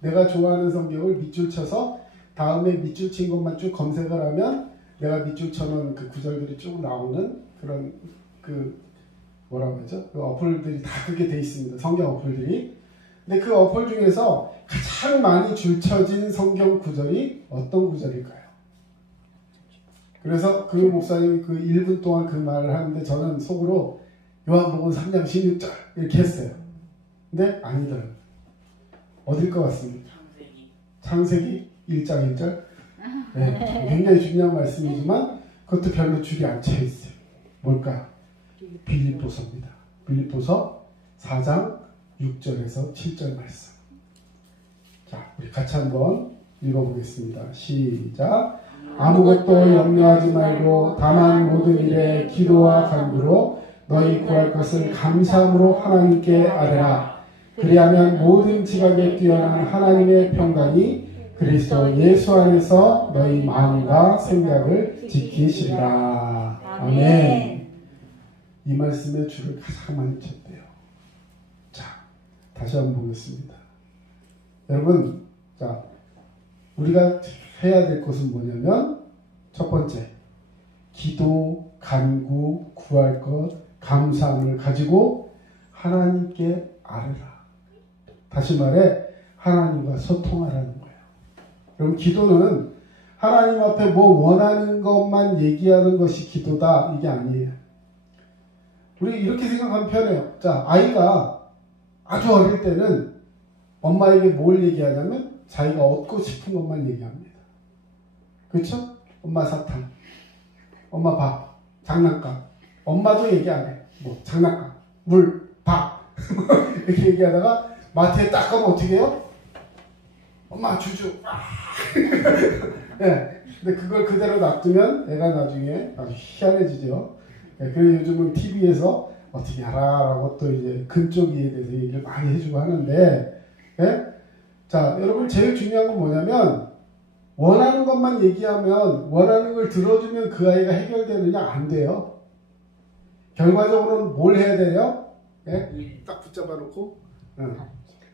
내가 좋아하는 성경을 밑줄 쳐서 다음에 밑줄 친 것만 쭉 검색을 하면 내가 밑줄 쳐놓은 그 구절들이 쭉 나오는 그런 그 뭐라고 하죠? 그 어플들이 다 그렇게 돼 있습니다. 성경 어플들이. 근데 그 어플 중에서 가장 많이 줄쳐진 성경 구절이 어떤 구절일까요? 그래서 그 목사님이 그 1분 동안 그 말을 하는데 저는 속으로 요한복음 3장 16절 이렇게 했어요. 근데 아니더라고요. 어딜 것 같습니까? 창세기 1장 1절? 네, 굉장히 중요한 말씀이지만 그것도 별로 줄이 안 쳐 있어요. 뭘까? 빌립보서입니다. 빌립보서 4장 6절에서 7절 말씀. 자, 우리 같이 한번 읽어보겠습니다. 시작. 아무것도 염려하지 말고 다만 모든 일에 기도와 간구로 너희 구할 것을 감사함으로 하나님께 아뢰라. 그리하면 모든 지각에 뛰어난 하나님의 평강이 그리스도 예수 안에서 너희 마음과 생각을 지키시리라. 아멘. 이 말씀에 줄을 가장 많이 쳤대요. 자, 다시 한번 보겠습니다. 여러분, 자, 우리가 해야 될 것은 뭐냐면 첫 번째, 기도, 간구, 구할 것, 감사함을 가지고 하나님께 아뢰라. 다시 말해 하나님과 소통하라는 거예요. 그럼 기도는 하나님 앞에 뭐 원하는 것만 얘기하는 것이 기도다 이게 아니에요. 우리 이렇게 생각하면 편해요. 자, 아이가 아주 어릴 때는 엄마에게 뭘 얘기하냐면 자기가 얻고 싶은 것만 얘기합니다. 그렇죠? 엄마 사탕, 엄마 밥, 장난감. 엄마도 얘기 안 해. 뭐 장난감, 물, 밥 이렇게 얘기하다가 마트에 딱 가면 어떻게 해요? 엄마 주주. 네, 근데 그걸 그대로 놔두면 애가 나중에 아주 희한해지죠. 네, 그래서 요즘은 TV에서 어떻게 하라라고 또 이제 근쪽 이에 대해서 얘기를 많이 해주고 하는데, 네? 자, 여러분 제일 중요한 건 뭐냐면 원하는 것만 얘기하면 원하는 걸 들어주면 그 아이가 해결되느냐? 안 돼요. 결과적으로는 뭘 해야 돼요? 네? 딱 붙잡아 놓고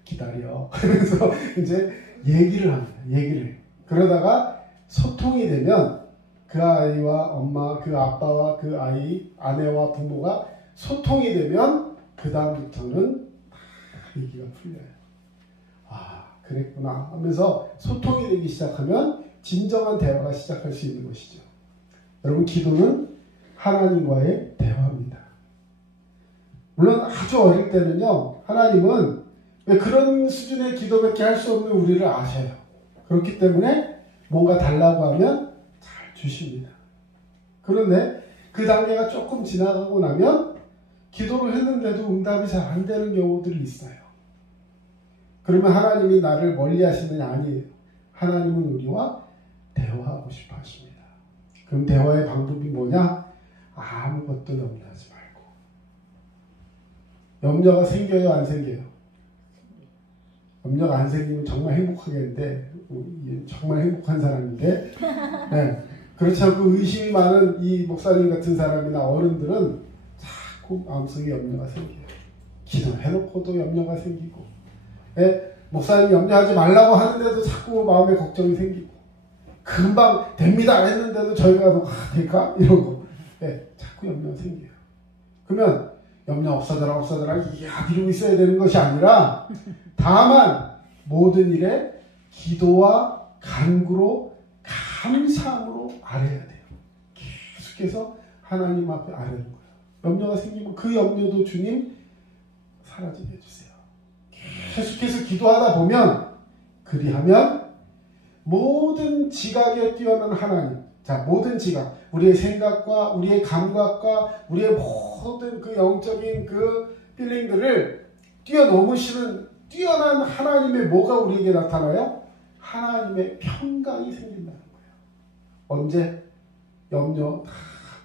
기다려. 그래서 이제 얘기를 합니다. 얘기를. 그러다가 소통이 되면 그 아이와 엄마, 그 아빠와 그 아이, 아내와 부모가 소통이 되면 그 다음부터는 얘기가 풀려요. 아, 그랬구나 하면서 소통이 되기 시작하면 진정한 대화가 시작할 수 있는 것이죠. 여러분, 기도는 하나님과의 대화입니다. 물론 아주 어릴 때는요, 하나님은 왜 그런 수준의 기도밖에 할 수 없는 우리를 아셔요. 그렇기 때문에 뭔가 달라고 하면 잘 주십니다. 그런데 그 단계가 조금 지나가고 나면 기도를 했는데도 응답이 잘 안 되는 경우들이 있어요. 그러면 하나님이 나를 멀리 하시느냐? 아니에요. 하나님은 우리와 대화하고 싶어 하십니다. 그럼 대화의 방법이 뭐냐? 아무것도 염려하지 말고. 염려가 생겨요? 안 생겨요? 염려가 안 생기면 정말 행복하겠는데, 정말 행복한 사람인데, 네. 그렇지 않고 의심이 많은 이 목사님 같은 사람이나 어른들은 자꾸 마음속에 염려가 생겨요. 기도해놓고도 염려가 생기고, 네. 목사님이 염려하지 말라고 하는데도 자꾸 마음에 걱정이 생기고, 금방 됩니다 했는데도 저희가 될까? 이러고, 네. 자꾸 염려가 생겨요. 그러면 염려 없어져라 이러고 있어야 되는 것이 아니라, 다만 모든 일에 기도와 간구로 감사함으로 아뢰어야 돼요. 계속해서 하나님 앞에 아뢰는 거예요. 염려가 생기면 그 염려도 주님 사라지게 해주세요. 계속해서 기도하다 보면, 그리하면 모든 지각에 뛰어난 하나님, 자, 모든 지각, 우리의 생각과 우리의 감각과 우리의 모든 그 영적인 그 필링들을 뛰어넘으시는 뛰어난 하나님의 뭐가 우리에게 나타나요? 하나님의 평강이 생긴다는 거예요. 언제? 염려 다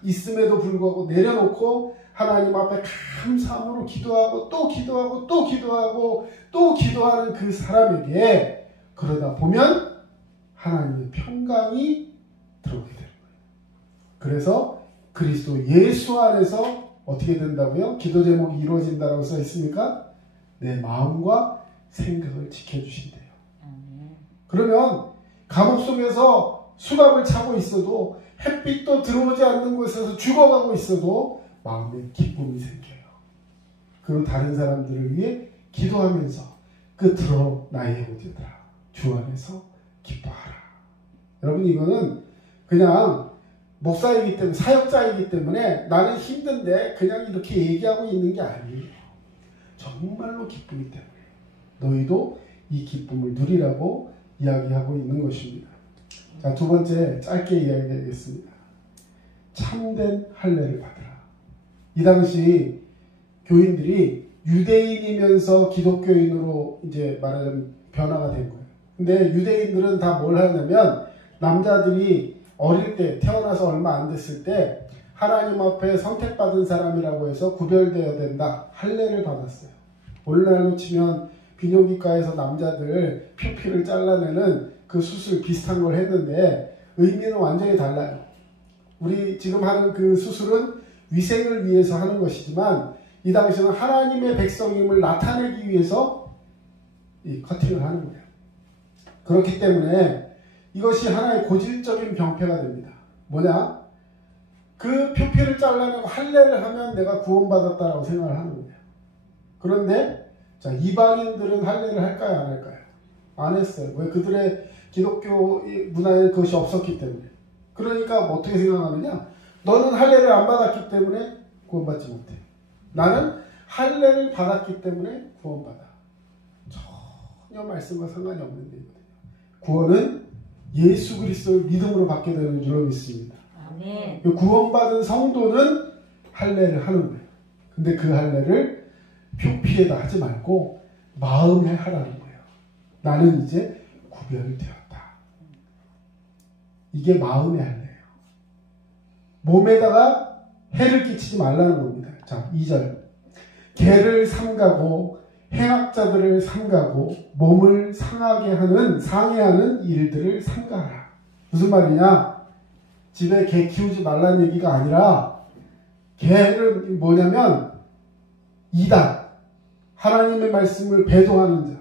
있음에도 불구하고 내려놓고 하나님 앞에 감사함으로 기도하고 또 기도하고 또 기도하고 또 기도하는 그 사람에게, 그러다 보면 하나님의 평강이 들어오게 되는 거예요. 그래서 그리스도 예수 안에서 어떻게 된다고요? 기도 제목이 이루어진다고 써 있습니까? 내 마음과 생각을 지켜주신대요. 그러면 감옥 속에서 수갑을 차고 있어도, 햇빛도 들어오지 않는 곳에서 죽어가고 있어도 마음에 기쁨이 생겨요. 그리고 다른 사람들을 위해 기도하면서 끝으로 나의 형제들아 주 안에서 기뻐하라. 여러분, 이거는 그냥 목사이기 때문에, 사역자이기 때문에 나는 힘든데 그냥 이렇게 얘기하고 있는 게 아니에요. 정말로 기쁘기 때문에 너희도 이 기쁨을 누리라고 이야기하고 있는 것입니다. 자, 두 번째 짧게 이야기하겠습니다. 참된 할례를 받으라. 이 당시 교인들이 유대인이면서 기독교인으로 이제 말하자면 변화가 된 거예요. 근데 유대인들은 다 뭘 하냐면, 남자들이 어릴 때 태어나서 얼마 안 됐을 때 하나님 앞에 선택받은 사람이라고 해서 구별되어야 된다. 할례를 받았어요. 오늘날로 치면 비뇨기과에서 남자들 표피를 잘라내는 그 수술 비슷한 걸 했는데 의미는 완전히 달라요. 우리 지금 하는 그 수술은 위생을 위해서 하는 것이지만 이 당시에는 하나님의 백성임을 나타내기 위해서 이 커팅을 하는 거예요. 그렇기 때문에 이것이 하나의 고질적인 병폐가 됩니다. 뭐냐? 그 표피를 잘라내고 할례를 하면 내가 구원받았다라고 생각을 하는 거예요. 그런데 자, 이방인들은 할례를 할까요? 안 할까요? 안 했어요. 왜? 그들의 기독교 문화에 그것이 없었기 때문에. 그러니까 뭐 어떻게 생각하느냐? 너는 할례를 안 받았기 때문에 구원받지 못해. 나는 할례를 받았기 때문에 구원받아. 전혀 말씀과 상관이 없는 데거든요. 구원은 예수 그리스도를 믿음으로 받게 되는 줄로 믿습니다. 아멘. 구원받은 성도는 할례를 하는 거예요. 근데 그 할례를 표피에다 하지 말고 마음에 하라는 거예요. 나는 이제 구별되었다. 이게 마음의 할례예요. 몸에다가 해를 끼치지 말라는 겁니다. 자, 2절. 개를 삼가고 행악자들을 삼가고 몸을 상해하는 일들을 삼가하라. 무슨 말이냐? 집에 개 키우지 말라는 얘기가 아니라, 개는 뭐냐면 이단, 하나님의 말씀을 배도하는 자,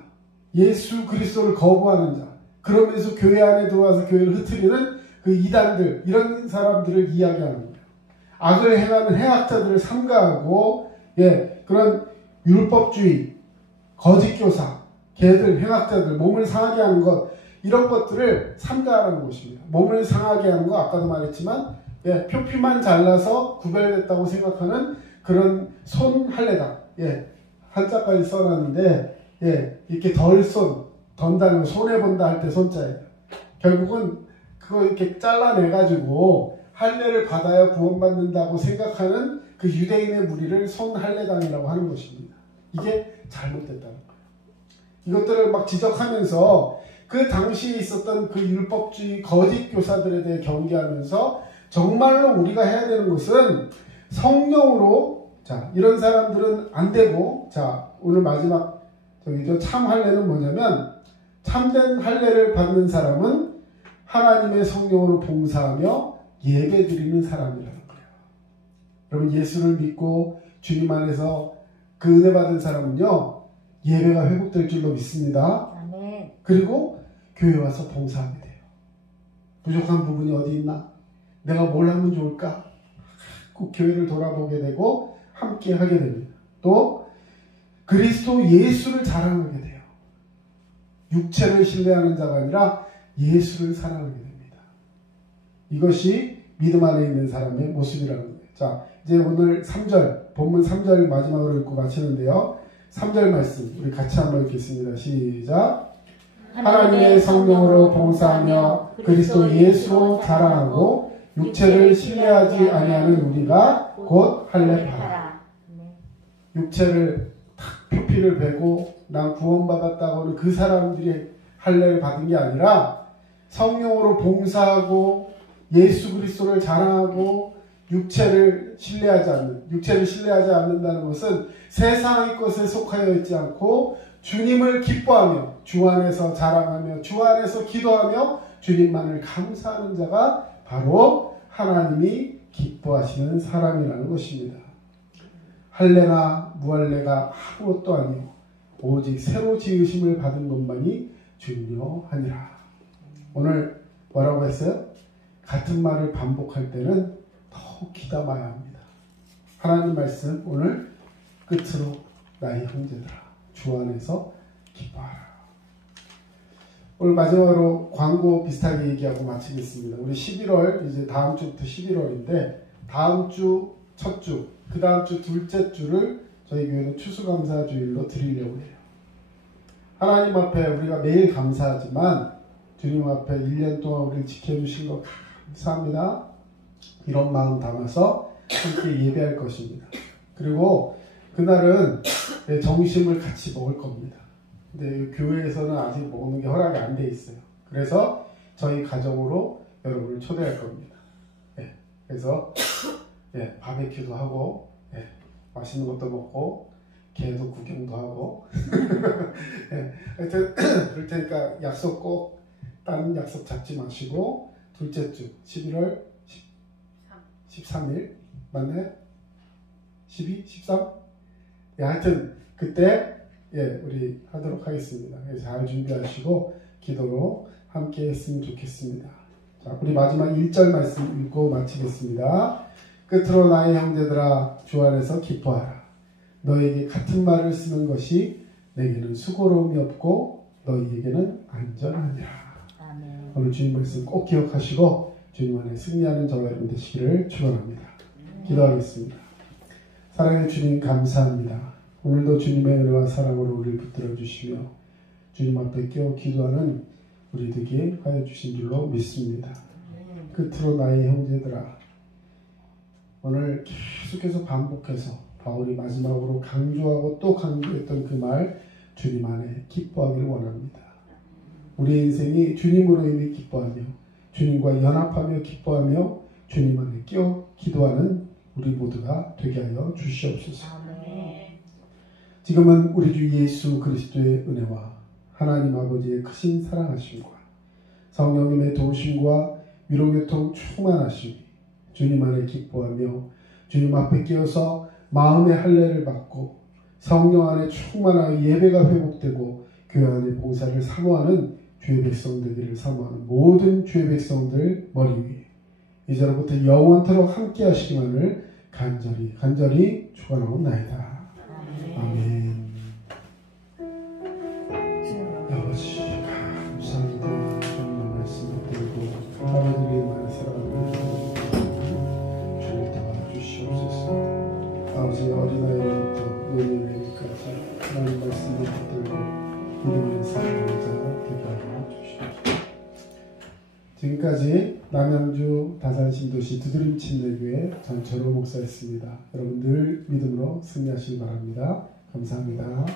예수 그리스도를 거부하는 자, 그러면서 교회 안에 들어와서 교회를 흐트리는 그 이단들, 이런 사람들을 이야기하는 거예요. 악을 행하는 해악자들을 삼가하고 그런 율법주의, 거짓교사, 걔들, 행악자들, 몸을 상하게 하는 것 이런 것들을 삼가하는 것입니다. 몸을 상하게 하는 거 아까도 말했지만 표피만 잘라서 구별됐다고 생각하는 그런 손할례당 한자까지 써놨는데 이렇게 던다는 거 손해본다 할 때 손자예요. 결국은 그거 이렇게 잘라내가지고 할례를 받아야 구원받는다고 생각하는 그 유대인의 무리를 손할례당이라고 하는 것입니다. 이게 잘못됐다는 거예요. 이것들을 막 지적하면서 그 당시에 있었던 그 율법주의 거짓 교사들에 대해 경계하면서 정말로 우리가 해야 되는 것은 성령으로 이런 사람들은 안 되고 오늘 마지막 참 할례는 뭐냐면 참된 할례를 받는 사람은 하나님의 성령으로 봉사하며 예배 드리는 사람이라는 거예요. 여러분 예수를 믿고 주님 안에서 그 은혜 받은 사람은요 예배가 회복될 줄로 믿습니다. 아멘. 그리고 교회 와서 봉사하게 돼요. 부족한 부분이 어디 있나? 내가 뭘 하면 좋을까? 꼭 교회를 돌아보게 되고 함께 하게 됩니다. 또 그리스도 예수를 자랑하게 돼요. 육체를 신뢰하는 자가 아니라 예수를 사랑하게 됩니다. 이것이 믿음 안에 있는 사람의 모습이라는 거예요. 이제 오늘 3절, 본문 3절 마지막으로 읽고 마치는데요. 3절 말씀 우리 같이 한번 읽겠습니다. 시작. 하나님의 성령으로 봉사하며 그리스도 예수로 자랑하고 육체를 신뢰하지 아니하는 우리가 곧 할례하라. 육체를 탁 표피를 베고 난 구원받았다고는 그 사람들이 할례를 받은 게 아니라 성령으로 봉사하고 예수 그리스도를 자랑하고 육체를 신뢰하지 않는다는 것은 세상의 것에 속하여 있지 않고 주님을 기뻐하며 주 안에서 자랑하며 주 안에서 기도하며 주님만을 감사하는 자가 바로 하나님이 기뻐하시는 사람이라는 것입니다. 할례나 무할례가 아무것도 아니고 오직 새로 지으심을 받은 것만이 중요하니라. 오늘 뭐라고 했어요? 같은 말을 반복할 때는 더욱 귀담아야 합니다. 하나님 말씀 오늘 끝으로 나의 형제들아 주 안에서 기뻐하라. 오늘 마지막으로 광고 비슷하게 얘기하고 마치겠습니다. 우리 11월 이제 다음 주부터 11월인데 다음 주 첫 주, 그 다음 주 둘째 주를 저희 교회는 추수감사 주일로 드리려고 해요. 하나님 앞에 우리가 매일 감사하지만 주님 앞에 1년 동안 우리를 지켜주신 거 감사합니다. 이런 마음 담아서 함께 예배할 것입니다. 그리고 그날은 점심을 같이 먹을 겁니다. 근데 교회에서는 아직 먹는 게 허락이 안 돼 있어요. 그래서 저희 가정으로 여러분을 초대할 겁니다. 그래서 바베큐도 하고 맛있는 것도 먹고 개도 구경도 하고 하여튼 그럴 테니까 약속 꼭 다른 약속 잡지 마시고 둘째 주 11월 13일 맞나요? 12? 13? 하여튼 그때 우리 하도록 하겠습니다. 잘 준비하시고 기도로 함께 했으면 좋겠습니다. 자, 우리 마지막 1절 말씀 읽고 마치겠습니다. 끝으로 나의 형제들아 주 안에서 기뻐하라. 너에게 같은 말을 쓰는 것이 내게는 수고로움이 없고 너희에게는 안전하니라. 아멘. 오늘 주님 말씀 꼭 기억하시고 주님 안에 승리하는 저와 여러분 되시기를 축원합니다. 기도하겠습니다. 사랑의 주님 감사합니다. 오늘도 주님의 은혜와 사랑으로 우리를 붙들어 주시며 주님 앞에 끼어 기도하는 우리 되게 하여 주신 줄로 믿습니다. 끝으로 나의 형제들아 오늘 계속해서 반복해서 바울이 마지막으로 강조하고 또 강조했던 그 말 주님 안에 기뻐하기를 원합니다. 우리의 인생이 주님으로 인해 기뻐하며 주님과 연합하며 기뻐하며 주님 안에 끼어 기도하는 우리 모두가 되게 하여 주시옵소서. 지금은 우리 주 예수 그리스도의 은혜와 하나님 아버지의 크신 사랑하심과 성령님의 도우심과 위로교통 충만하심이 주님 안에 기뻐하며 주님 앞에 끼어서 마음의 할례를 받고 성령 안에 충만하여 예배가 회복되고 교회 안의 봉사를 사모하는 주의 백성 되기를 사모하는 모든 주의 백성들 머리 위에 이제로부터 영원토록 함께 하시기만을 간절히 축원하옵나이다. 아멘. 아버지 감사합니다. 주님의 말씀 붙들고 아버지의 살아가는 주를 도와주시옵소서. 아버지 어린아이부터 노년에까지 하나님 말씀을 붙들고 믿음의 삶을 되게 하여 주시옵소서. 지금까지 남양주 다산신도시 두드림 침례교회 전철호 목사였습니다. 여러분 늘 믿음으로 승리하시기 바랍니다. 감사합니다.